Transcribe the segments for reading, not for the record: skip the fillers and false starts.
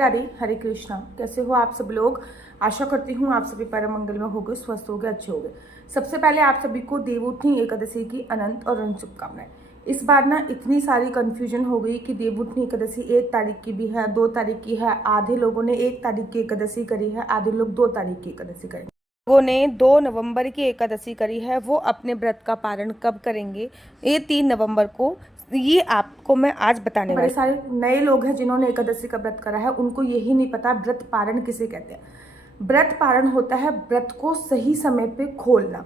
राधे, हरे कृष्णा। कैसे हो आप सब लोग? आशा करती हूँ आप सभी परम मंगल में होगे, स्वस्थ होगे, अच्छे होगे। सबसे पहले आप सभी को देवउठनी एकादशी की अनंत और अनंत शुभकामनाएं। इस बार ना इतनी सारी कंफ्यूजन हो गई कि देवउठनी एकादशी 1 तारीख की भी है, 2 तारीख की है। आधे लोगों ने 1 तारीख की एकादशी करी है, आधे लोग 2 तारीख की एकादशी करेंगे। लोगों ने 2 नवंबर की एकादशी करी है, वो अपने व्रत का पारण कब करेंगे ये 3 नवंबर को, ये आपको मैं आज बताने वाली। बड़े सारे नए लोग हैं जिन्होंने एकादशी का व्रत करा है, उनको यही नहीं पता व्रत पारण किसे कहते हैं। व्रत पारण होता है व्रत को सही समय पे खोलना।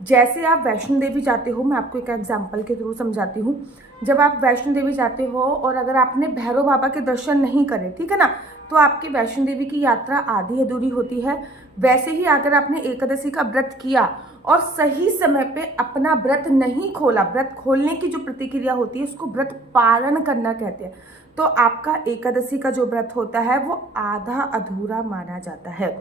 जैसे आप वैष्णो देवी जाते हो, मैं आपको एक एग्जाम्पल के थ्रू समझाती हूँ। जब आप वैष्णो देवी जाते हो और अगर आपने भैरव बाबा के दर्शन नहीं करे, ठीक है ना, तो आपकी वैष्णो देवी की यात्रा आधी अधूरी होती है। वैसे ही अगर आपने एकादशी का व्रत किया और सही समय पे अपना व्रत नहीं खोला, व्रत खोलने की जो प्रतिक्रिया होती है उसको व्रत पारण करना कहते हैं, तो आपका एकादशी का जो व्रत होता है वो आधा अधूरा माना जाता है।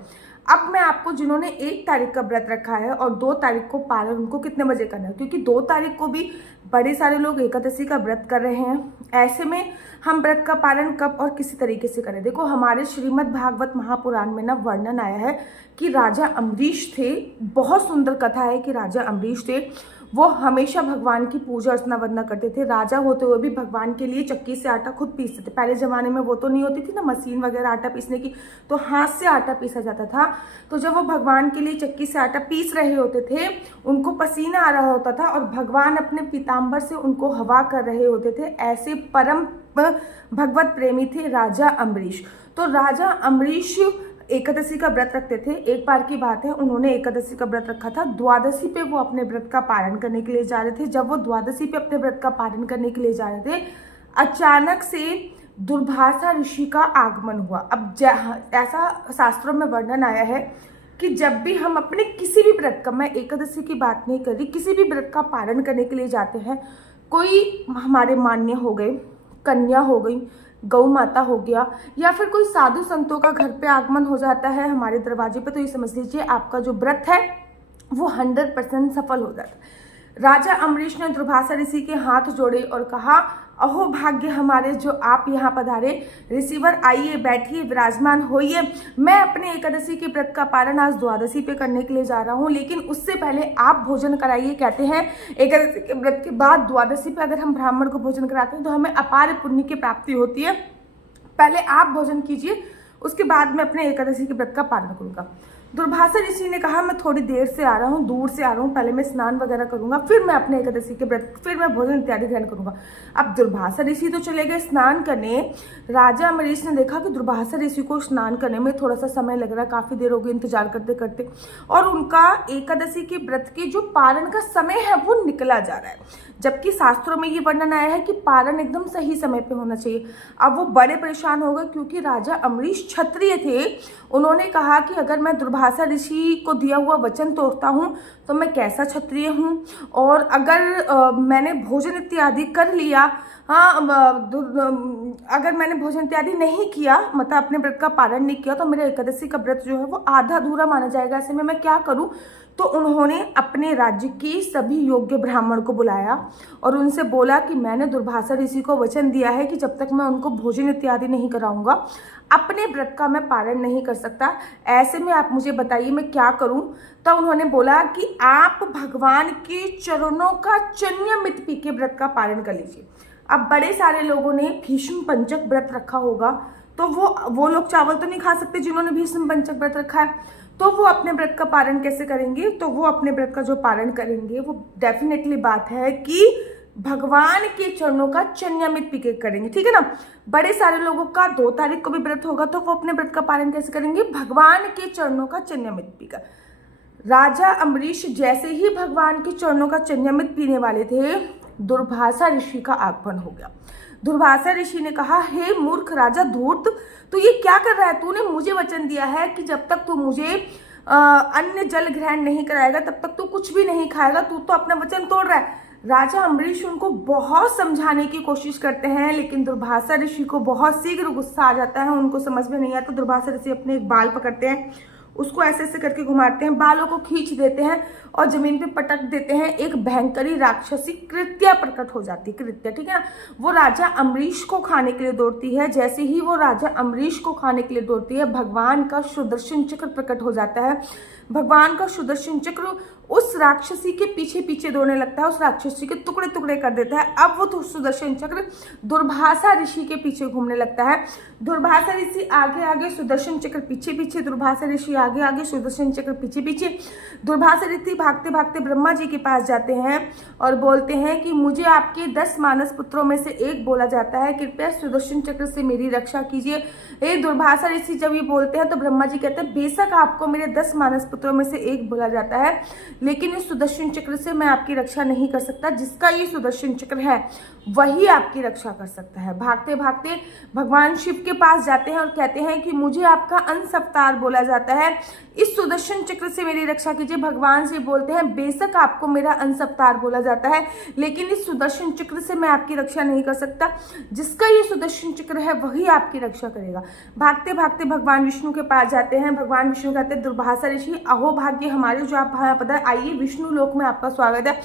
अब मैं आपको, जिन्होंने 1 तारीख का व्रत रखा है और 2 तारीख को पारण, उनको कितने बजे करना है, क्योंकि 2 तारीख को भी बड़े सारे लोग एकादशी का व्रत कर रहे हैं। ऐसे में हम व्रत का पालन कब और किसी तरीके से करें? देखो, हमारे श्रीमद् भागवत महापुराण में ना वर्णन आया है कि राजा अम्बरीश थे। बहुत सुंदर कथा है कि राजा अम्बरीश थे, वो हमेशा भगवान की पूजा अर्चना वंदना करते थे। राजा होते हुए भी भगवान के लिए चक्की से आटा खुद पीसते थे। पहले ज़माने में वो तो नहीं होती थी ना मशीन वगैरह आटा पीसने की, तो हाथ से आटा पीसा जाता था। तो जब वो भगवान के लिए चक्की से आटा पीस रहे होते थे, उनको पसीना आ रहा होता था और भगवान अपने पीताम्बर से उनको हवा कर रहे होते थे। ऐसे परम भगवत प्रेमी थे राजा अम्बरीश। तो राजा अम्बरीश एकादशी का व्रत रखते थे। एक बार की बात है, उन्होंने एकादशी का व्रत रखा था। द्वादशी पे वो अपने व्रत का पारण करने के लिए जा रहे थे। जब वो द्वादशी पे अपने व्रत का पारण करने के लिए जा रहे थे, अचानक से दुर्वासा ऋषि का आगमन हुआ। अब ऐसा शास्त्रों में वर्णन आया है कि जब भी हम अपने किसी भी व्रत का, मैं एकादशी की बात नहीं कर रही, किसी भी व्रत का पारण करने के लिए जाते हैं, कोई हमारे मान्य हो गए, कन्या हो गई, गौ माता हो गया, या फिर कोई साधु संतों का घर पे आगमन हो जाता है हमारे दरवाजे पे, तो ये समझ लीजिए आपका जो व्रत है वो 100% सफल हो जाता है। राजा अम्बरीश ने दुर्वासा ऋषि के हाथ जोड़े और कहा, अहो भाग्य हमारे जो आप यहाँ पधारे। ऋषिवर आइए, बैठिए, विराजमान होइए। मैं अपने एकादशी के व्रत का पारण आज द्वादशी पे करने के लिए जा रहा हूँ, लेकिन उससे पहले आप भोजन कराइए। कहते हैं एकादशी के व्रत के बाद द्वादशी पे अगर हम ब्राह्मण को भोजन कराते हैं तो हमें अपार पुण्य की प्राप्ति होती है। पहले आप भोजन कीजिए, उसके बाद मैं अपने एकादशी के व्रत का पालन करूँगा। दुर्वासा ऋषि ने कहा, मैं थोड़ी देर से आ रहा हूँ, दूर से आ रहा हूँ, पहले मैं स्नान वगैरह करूंगा, फिर मैं अपने एकादशी के व्रत, फिर मैं भोजन इत्यादि ग्रहण करूंगा। अब दुर्वासा ऋषि तो चले गए स्नान करने। राजा अम्बरीश ने देखा कि दुर्वासा ऋषि को स्नान करने में थोड़ा सा समय लग रहा है, काफी देर हो गई इंतजार करते करते, और उनका एकादशी के व्रत के जो पारण का समय है वो निकला जा रहा है। जबकि शास्त्रों में ये वर्णन आया है कि पारण एकदम सही समय पे होना चाहिए। अब वो बड़े परेशान हो गए, क्योंकि राजा अम्बरीश क्षत्रिय थे। उन्होंने कहा कि अगर मैं दुर्वासा ऋषि को दिया हुआ वचन तोड़ता हूँ तो मैं कैसा क्षत्रिय हूँ, और अगर मैंने भोजन इत्यादि कर लिया, अगर मैंने भोजन इत्यादि नहीं किया, मतलब अपने व्रत का पालन नहीं किया, तो मेरा एकादशी का व्रत जो है वो आधा अधूरा माना जाएगा। ऐसे में मैं क्या करूं? तो उन्होंने अपने राज्य के सभी योग्य ब्राह्मण को बुलाया और उनसे बोला कि मैंने दुर्वासा ऋषि को वचन दिया है कि जब तक मैं उनको भोजन इत्यादि नहीं कराऊंगा, अपने व्रत का मैं पालन नहीं कर सकता। ऐसे में आप मुझे बताइए मैं क्या करूं? तो उन्होंने बोला कि आप भगवान के चरणों का चन्यमित पी के व्रत का पालन कर लीजिए। अब बड़े सारे लोगों ने भीष्म पंचक व्रत रखा होगा, तो वो लोग चावल तो नहीं खा सकते जिन्होंने भीष्म पंचक व्रत रखा है, तो वो अपने व्रत का पालन कैसे करेंगे? तो वो अपने व्रत का जो पालन करेंगे वो डेफिनेटली बात है कि भगवान के चरणों का चन्यामित पी के करेंगे, ठीक है ना। बड़े सारे लोगों का 2 तारीख को भी व्रत होगा, तो वो अपने व्रत का पालन कैसे करेंगे? भगवान के चरणों का चन्यामित पीकर। राजा अम्बरीश जैसे ही भगवान के चरणों का चन्यामित पीने वाले थे, दुर्वासा ऋषि का आगमन हो गया। दुर्वासा ऋषि ने कहा, हे मूर्ख राजा धूर्त, तू ये क्या कर रहा है? तूने मुझे वचन दिया है कि जब तक तू मुझे अन्न जल ग्रहण नहीं कराएगा तब तक तू कुछ भी नहीं खाएगा, तू तो अपना वचन तोड़ रहा है। राजा अम्बरीश उनको बहुत समझाने की कोशिश करते हैं, लेकिन दुर्वासा ऋषि को बहुत शीघ्र गुस्सा आ जाता है। उनको समझ में नहीं आता। दुर्वासा ऋषि अपने एक बाल पकड़ते हैं, उसको ऐसे ऐसे करके घुमाते हैं, बालों को खींच देते हैं और जमीन पे पटक देते हैं। एक भयंकरी राक्षसी कृत्या प्रकट हो जाती है। कृत्या, ठीक है ना। वो राजा अम्बरीश को खाने के लिए दौड़ती है। जैसे ही वो राजा अम्बरीश को खाने के लिए दौड़ती है, भगवान का सुदर्शन चक्र प्रकट हो जाता है। भगवान का सुदर्शन चक्र उस राक्षसी के पीछे पीछे दौड़ने लगता है, उस राक्षसी के टुकड़े टुकड़े कर देता है। अब वो सुदर्शन चक्र दुर्भाषा ऋषि के पीछे घूमने लगता है। दुर्भाषा ऋषि आगे आगे, सुदर्शन चक्र पीछे पीछे, दुर्भाषा ऋषि आगे आगे, सुदर्शन चक्र पीछे पीछे। दुर्भाषा ऋषि भागते भागते ब्रह्मा जी के पास जाते हैं और बोलते हैं कि मुझे आपके 10 मानस पुत्रों में से एक बोला जाता है, कृपया सुदर्शन चक्र से मेरी रक्षा कीजिए। ये दुर्भाषा ऋषि जब ये बोलते हैं तो ब्रह्मा जी कहते हैं, बेशक आपको मेरे 10 मानस पुत्रों में से एक बोला जाता है, लेकिन इस सुदर्शन चक्र से मैं आपकी रक्षा नहीं कर सकता। जिसका ये सुदर्शन चक्र है वही आपकी रक्षा कर सकता है। भागते भागते भगवान शिव के पास जाते हैं और कहते हैं कि मुझे आपका अंश अवतार बोला जाता है, इस सुदर्शन चक्र से मेरी रक्षा कीजिए। भगवान शिव बोलते हैं, बेशक आपको मेरा अंश अवतार बोला जाता है, लेकिन इस सुदर्शन चक्र से मैं आपकी रक्षा नहीं कर सकता। जिसका ये सुदर्शन चक्र है वही आपकी रक्षा करेगा। भागते भागते भगवान विष्णु के पास जाते हैं। भगवान विष्णु कहते हैं, दुर्भाषा ऋषि अहो भाग्य हमारे जो आप यहाँ पधारे, आइए विष्णु लोक में आपका स्वागत है।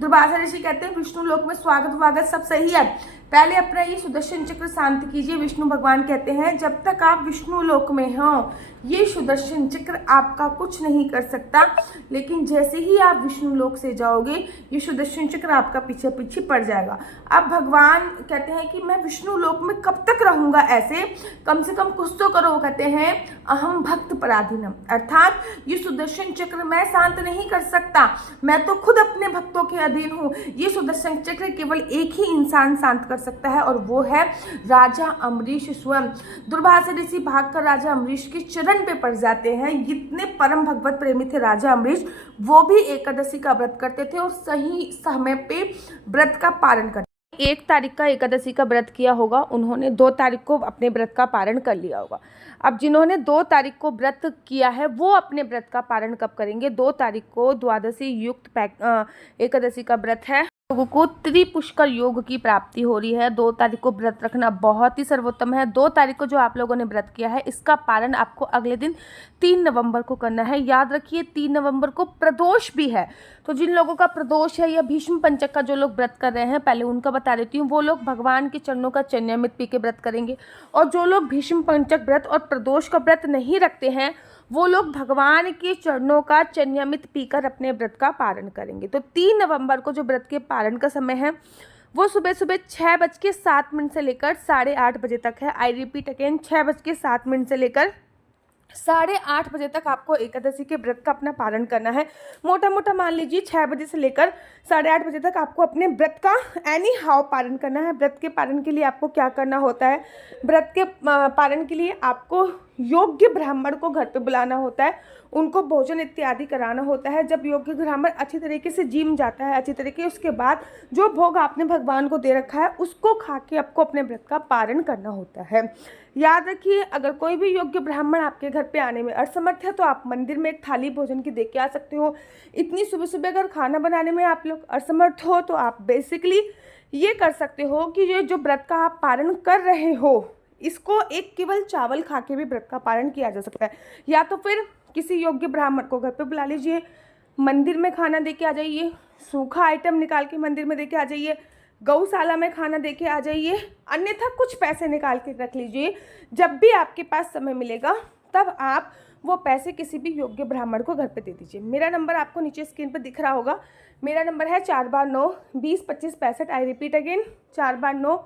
दुर्भाषा ऋषि कहते हैं, विष्णु लोक में स्वागत सब सही है, पहले अपना ये सुदर्शन चक्र शांत कीजिए। विष्णु भगवान कहते हैं, जब तक आप विष्णु लोक में हो ये सुदर्शन चक्र आपका कुछ नहीं कर सकता, लेकिन जैसे ही आप विष्णु लोक से जाओगे ये सुदर्शन चक्र आपका पीछे पीछे पड़ जाएगा। अब भगवान कहते हैं कि मैं विष्णु लोक में कब तक रहूंगा ऐसे, कम से कम कुछ तो करो। कहते हैं, अहम भक्त पराधीनम, अर्थात ये सुदर्शन चक्र मैं शांत नहीं कर सकता, मैं तो खुद अपने भक्तों के अधीन हूँ। ये सुदर्शन चक्र केवल एक ही इंसान शांत कर सकता है और वो है राजा अम्बरीश स्वयं। दुर्भाषा ऋषि भागकर राजा अम्बरीश के चरण पे पड़ जाते हैं। इतने परम भगवत प्रेमी थे राजा अम्बरीश, वो भी एकादशी का व्रत करते थे और सही समय पे व्रत का पालन करते। 1 तारीख का एकादशी का व्रत किया होगा उन्होंने, 2 तारीख को अपने व्रत का पारण कर लिया होगा। अब जिन्होंने 2 तारीख को व्रत किया है वो अपने व्रत का पारण कब करेंगे? 2 तारीख को द्वादशी युक्त एकादशी का व्रत है, लोगों को त्रिपुष्कर योग की प्राप्ति हो रही है। 2 तारीख को व्रत रखना बहुत ही सर्वोत्तम है। 2 तारीख को जो आप लोगों ने व्रत किया है इसका पारण आपको अगले दिन 3 नवंबर को करना है। याद रखिए 3 नवंबर को प्रदोष भी है, तो जिन लोगों का प्रदोष है या भीष्म पंचक का जो लोग व्रत कर रहे हैं, पहले उनका बता देती हूँ, वो लोग भगवान के चरणों का चन्यामृत पी के व्रत करेंगे। और जो लोग भीष्म पंचक व्रत और प्रदोष का व्रत नहीं रखते हैं वो लोग भगवान के चरणों का चन्यामृत पीकर अपने व्रत का पारण करेंगे। तो 3 नवंबर को जो व्रत के पारण का समय है वो सुबह सुबह 6:07 से लेकर 8:30 बजे तक है। आई रिपीट अगेन, 6:07 से लेकर 8:30 बजे तक आपको एकादशी के व्रत का अपना पारण करना है। मोटा मोटा मान लीजिए 6 बजे से लेकर 8:30 बजे तक आपको अपने व्रत का एनी हाउ पारण करना है। व्रत के पारण के लिए आपको क्या करना होता है? व्रत के पारण के लिए आपको योग्य ब्राह्मण को घर पे बुलाना होता है, उनको भोजन इत्यादि कराना होता है। जब योग्य ब्राह्मण अच्छी तरीके से जिम जाता है अच्छी तरीके, उसके बाद जो भोग आपने भगवान को दे रखा है उसको खा के आपको अपने व्रत का पारण करना होता है। याद रखिए, अगर कोई भी योग्य ब्राह्मण आपके घर पे आने में असमर्थ है तो आप मंदिर में एक थाली भोजन की दे के आ सकते हो। इतनी सुबह सुबह अगर खाना बनाने में आप लोग असमर्थ हो तो आप बेसिकली ये कर सकते हो कि ये जो व्रत का आप पारण कर रहे हो इसको एक केवल चावल खा के भी व्रत का पारण किया जा सकता है। या तो फिर किसी योग्य ब्राह्मण को घर पे बुला लीजिए, मंदिर में खाना दे के आ जाइए, सूखा आइटम निकाल के मंदिर में दे के आ जाइए, गौशाला में खाना दे के आ जाइए, अन्यथा कुछ पैसे निकाल के रख लीजिए। जब भी आपके पास समय मिलेगा तब आप वो पैसे किसी भी योग्य ब्राह्मण को घर पे दे दीजिए। मेरा नंबर आपको नीचे स्क्रीन पर दिख रहा होगा, मेरा नंबर है 4/9 20 25 65। I repeat again, 4/9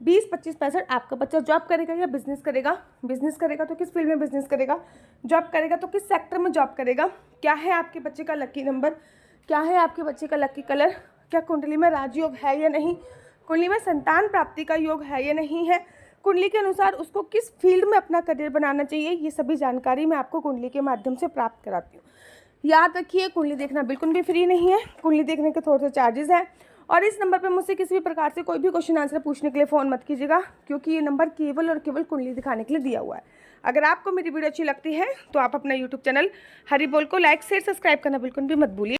20 25 65। आपका बच्चा जॉब करेगा या बिजनेस करेगा? बिजनेस करेगा तो किस फील्ड में बिजनेस करेगा? जॉब करेगा तो किस सेक्टर में जॉब करेगा? क्या है आपके बच्चे का लकी नंबर? क्या है आपके बच्चे का लकी कलर? क्या कुंडली में राजयोग है या नहीं? कुंडली में संतान प्राप्ति का योग है या नहीं है? कुंडली के अनुसार उसको किस फील्ड में अपना करियर बनाना चाहिए? ये सभी जानकारी मैं आपको कुंडली के माध्यम से प्राप्त कराती हूँ। याद रखिए, कुंडली देखना बिल्कुल भी फ्री नहीं है, कुंडली देखने के थोड़े से चार्जेस हैं। और इस नंबर पे मुझसे किसी भी प्रकार से कोई भी क्वेश्चन आंसर पूछने के लिए फ़ोन मत कीजिएगा, क्योंकि ये नंबर केवल और केवल कुंडली दिखाने के लिए दिया हुआ है। अगर आपको मेरी वीडियो अच्छी लगती है तो आप अपना यूट्यूब चैनल हरी बोल को लाइक शेयर सब्सक्राइब करना बिल्कुल भी मत भूलिए।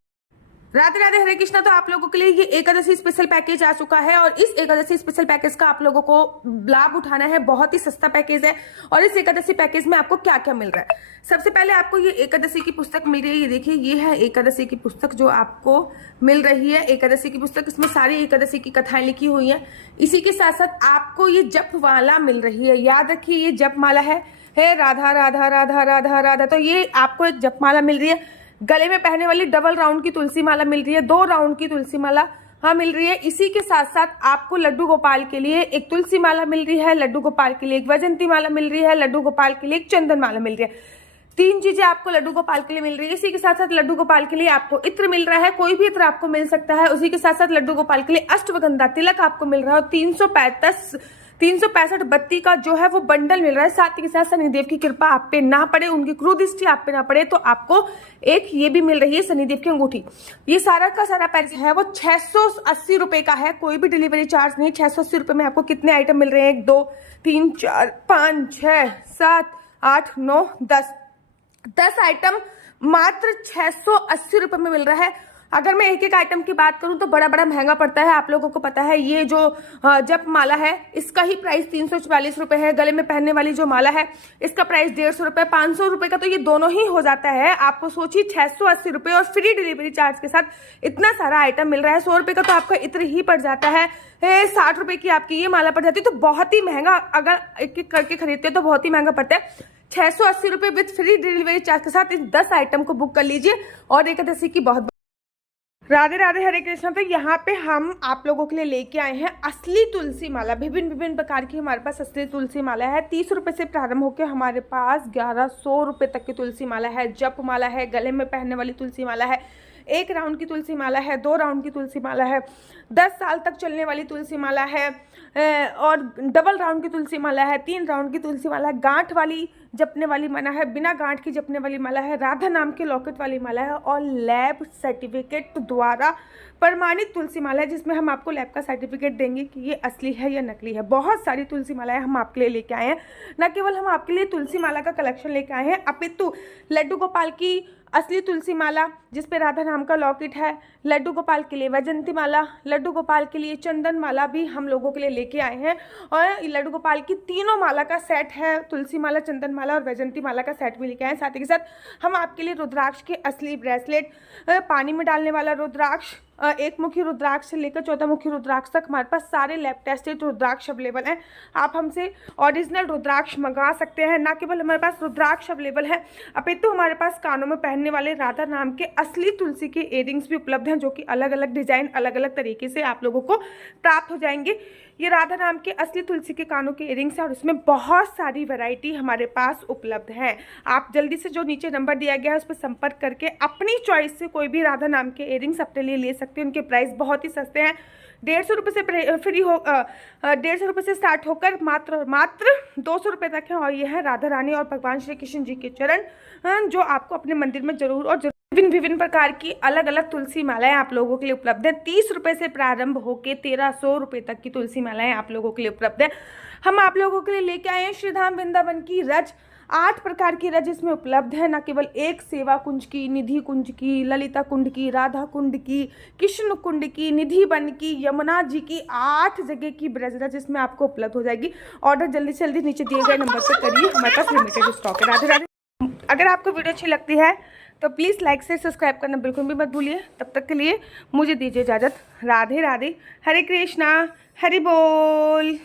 राधे राधे, हरे कृष्णा। तो आप लोगों के लिए ये एकादशी स्पेशल पैकेज आ चुका है और इस एकादशी स्पेशल पैकेज का आप लोगों को लाभ उठाना है। बहुत ही सस्ता पैकेज है और इस एकादशी पैकेज में आपको क्या क्या मिल रहा है। सबसे पहले आपको ये एकादशी की पुस्तक मिल रही है। ये देखिए, ये है एकादशी की पुस्तक जो आपको मिल रही है। एकादशी की पुस्तक, इसमें सारी एकादशी की कथाएं लिखी हुई है। इसी के साथ साथ आपको ये जप माला मिल रही है। याद रखिए, ये जप माला है राधा राधा राधा राधा राधा। तो ये आपको एक जप माला मिल रही है। गले में पहनने वाली डबल राउंड की तुलसी माला मिल रही है। 2 राउंड की तुलसी माला मिल रही है। इसी के साथ साथ आपको लड्डू गोपाल के लिए एक तुलसी माला मिल रही है, लड्डू गोपाल के लिए एक वैजंती माला मिल रही है, लड्डू गोपाल के लिए एक चंदन माला मिल रही है। 3 चीजें आपको लड्डू गोपाल के लिए मिल रही है। इसी के साथ साथ लड्डू गोपाल के लिए आपको इत्र मिल रहा है, कोई भी इत्र आपको मिल सकता है। उसी के साथ साथ लड्डू गोपाल के लिए अष्टगंधा तिलक आपको मिल रहा है। 365 बत्ती का जो है वो बंडल मिल रहा है। साथ ही के साथ शनिदेव की कृपा आप पे ना पड़े, उनकी क्रूर दृष्टि आप पे ना पड़े, तो आपको एक ये भी मिल रही है शनिदेव की अंगूठी। ये सारा का सारा पैकेज है वो 680 रुपए का है। कोई भी डिलीवरी चार्ज नहीं। 680 रुपए में आपको कितने आइटम मिल रहे हैं? 1 2 3 4 5 6 7 8 9 10 आइटम मात्र 680 रुपए में मिल रहा है। अगर मैं एक एक आइटम की बात करूं तो बड़ा बड़ा महंगा पड़ता है। आप लोगों को पता है, ये जो जप माला है इसका ही प्राइस 344 रुपए है। गले में पहनने वाली जो माला है इसका प्राइस 150 रुपए, 500 रुपए का तो ये दोनों ही हो जाता है। आपको सोचिए 680 रुपए और फ्री डिलीवरी चार्ज के साथ इतना सारा आइटम मिल रहा है। 100 रुपए का तो आपका इत्र ही पड़ जाता है। 60 रुपए की आपकी ये माला पड़ जाती है। तो बहुत ही महंगा, अगर एक एक करके खरीदते हो तो बहुत ही महंगा पड़ता है। 680 रुपए विद फ्री डिलीवरी चार्ज के साथ इन 10 आइटम को बुक कर लीजिए और एकादशी की बहुत राधे राधे, हरे कृष्णा। तो यहाँ पे हम आप लोगों के लिए लेके आए हैं असली तुलसी माला। विभिन्न प्रकार की हमारे पास असली तुलसी माला है। 30 रुपए से प्रारंभ होकर हमारे पास 1100 रुपए तक की तुलसी माला है। जप माला है, गले में पहनने वाली तुलसी माला है, 1 राउंड की तुलसी माला है, 2 राउंड की तुलसी माला है, 10 साल तक चलने वाली तुलसी माला है और डबल राउंड की तुलसी माला है, 3 राउंड की तुलसी माला है, गांठ वाली जपने वाली माला है, बिना गांठ की जपने वाली माला है, राधा नाम के लॉकेट वाली माला है और लैब सर्टिफिकेट द्वारा प्रमाणित तुलसी माला है, जिसमें हम आपको लैब का सर्टिफिकेट देंगे कि ये असली है या नकली है। बहुत सारी तुलसी मालाएं हम आपके लिए लेके आए हैं। न केवल हम आपके लिए तुलसी माला का कलेक्शन लेके आए हैं, अपितु लड्डू गोपाल की असली तुलसी माला जिसपे राधा नाम का लॉकेट है, लड्डू गोपाल के लिए वैजंती माला, लड्डू गोपाल के लिए चंदन माला भी हम लोगों के लिए लेके आए हैं। और लड्डू गोपाल की तीनों माला का सेट है, तुलसी माला, चंदन माला और वैजंती माला का सेट भी लेके आए हैं। साथ ही के साथ हम आपके लिए रुद्राक्ष के असली ब्रेसलेट, पानी में डालने वाला रुद्राक्ष, 1 मुखी रुद्राक्ष से लेकर 14 मुखी रुद्राक्ष तक हमारे पास सारे लैब टेस्टेड रुद्राक्ष अवेलेबल हैं। आप हमसे ओरिजिनल रुद्राक्ष मंगा सकते हैं। ना केवल हमारे पास रुद्राक्ष अवेलेबल है, अपितु हमारे पास कानों में पहनने वाले राधा नाम के असली तुलसी के इयरिंग्स भी उपलब्ध हैं, जो कि अलग अलग डिजाइन, अलग अलग तरीके से आप लोगों को प्राप्त हो जाएंगे। ये राधा नाम के असली तुलसी के कानों के इयरिंग्स हैं और इसमें बहुत सारी वैरायटी हमारे पास उपलब्ध है। आप जल्दी से जो नीचे नंबर दिया गया है उस पर संपर्क करके अपनी चॉइस से कोई भी राधा नाम के इयरिंग्स अपने लिए ले सकते हैं। उनके प्राइस बहुत ही सस्ते हैं। 150 रुपये से फ्री हो 150 रुपये से स्टार्ट होकर मात्र 200 रुपये तक है। और ये है राधा रानी और भगवान श्री कृष्ण जी के चरण, जो आपको अपने मंदिर में जरूर और विभिन्न प्रकार की अलग अलग तुलसी मालाएं आप लोगों के लिए उपलब्ध है। 30 रुपये से प्रारंभ होकर 1300 रुपये तक की तुलसी मालाएं आप लोगों के लिए उपलब्ध है। हम आप लोगों के लिए लेके आए हैं श्रीधाम वृंदावन की रज, 8 प्रकार की रज इसमें उपलब्ध है। न केवल एक सेवा कुंज की, निधि कुंज की, ललिता कुंड की, राधा कुंड की, कृष्ण कुंड की, निधि वन की, यमुना जी की, 8 जगह की ब्रज रज इसमें आपको उपलब्ध हो जाएगी। ऑर्डर जल्दी से जल्दी नीचे दिए गए नंबर पर करिए, हमारे पास लिमिटेड स्टॉक है। राधे राधे। अगर आपको वीडियो अच्छी लगती है तो प्लीज़ लाइक से सब्सक्राइब करना बिल्कुल भी मत भूलिए। तब तक के लिए मुझे दीजिए इजाज़त। राधे राधे, हरे कृष्णा, हरि बोल।